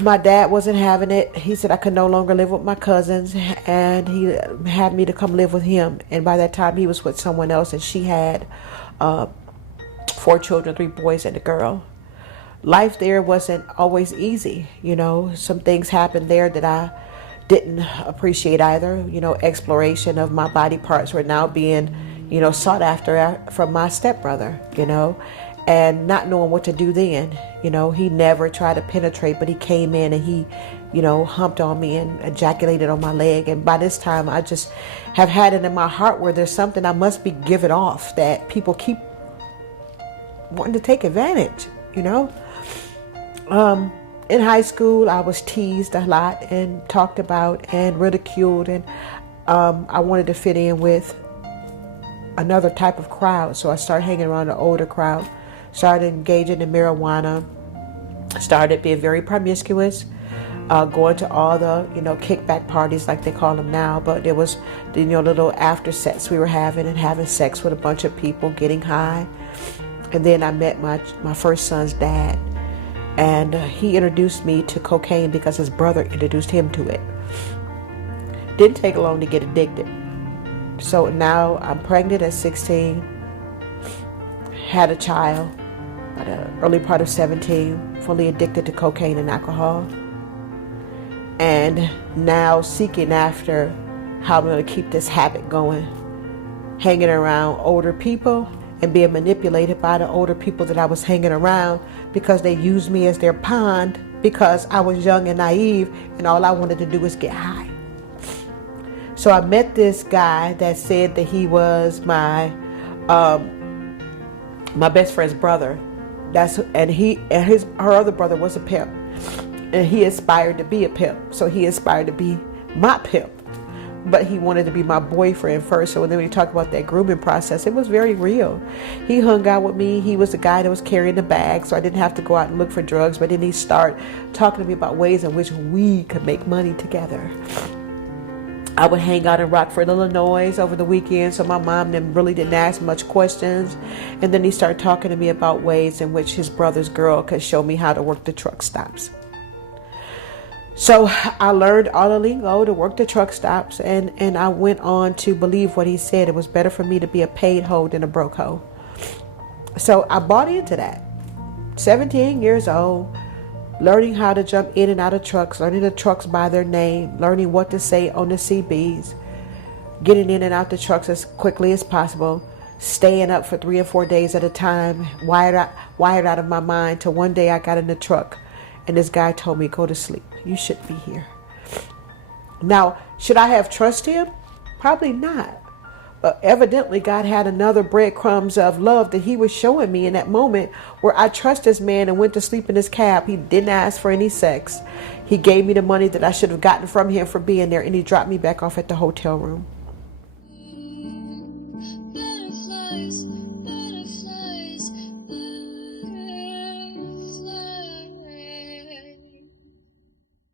My dad wasn't having it. He said I could no longer live with my cousins, and he had me to come live with him. And by that time, he was with someone else, and she had 4 children, 3 boys and a girl. Life there wasn't always easy. Some things happened there that I didn't appreciate either. Exploration of my body parts were now being, sought after from my stepbrother, and not knowing what to do then. He never tried to penetrate, but he came in and he, humped on me and ejaculated on my leg. And by this time, I just have had it in my heart where there's something I must be giving off that people keep wanting to take advantage, In high school, I was teased a lot and talked about and ridiculed, and I wanted to fit in with another type of crowd. So I started hanging around an older crowd, started engaging in marijuana, started being very promiscuous, going to all the, kickback parties like they call them now. But there was, little after sex we were having, and having sex with a bunch of people, getting high. And then I met my first son's dad. And he introduced me to cocaine because his brother introduced him to it. Didn't take long to get addicted. So now I'm pregnant at 16, had a child by the early part of 17, fully addicted to cocaine and alcohol. And now seeking after how I'm going to keep this habit going, hanging around older people and being manipulated by the older people that I was hanging around because they used me as their pawn because I was young and naive and all I wanted to do was get high. So I met this guy that said that he was my best friend's brother. Her other brother was a pimp, and he aspired to be a pimp. So he aspired to be my pimp, but he wanted to be my boyfriend first. So when we talked about that grooming process, it was very real. He hung out with me. He was the guy that was carrying the bag, so I didn't have to go out and look for drugs. But then he started talking to me about ways in which we could make money together. I would hang out in Rockford, Illinois over the weekend, so my mom really didn't ask much questions. And then he started talking to me about ways in which his brother's girl could show me how to work the truck stops. So I learned all the lingo to work the truck stops, and I went on to believe what he said. It was better for me to be a paid hoe than a broke hoe. So I bought into that. 17 years old, learning how to jump in and out of trucks, learning the trucks by their name, learning what to say on the CBs, getting in and out the trucks as quickly as possible, staying up for 3 or 4 days at a time, wired out of my mind, till one day I got in the truck and this guy told me, go to sleep. You shouldn't be here. Now, should I have trusted him? Probably not. But evidently God had another breadcrumbs of love that he was showing me in that moment where I trust this man and went to sleep in his cab. He didn't ask for any sex. He gave me the money that I should have gotten from him for being there, and he dropped me back off at the hotel room.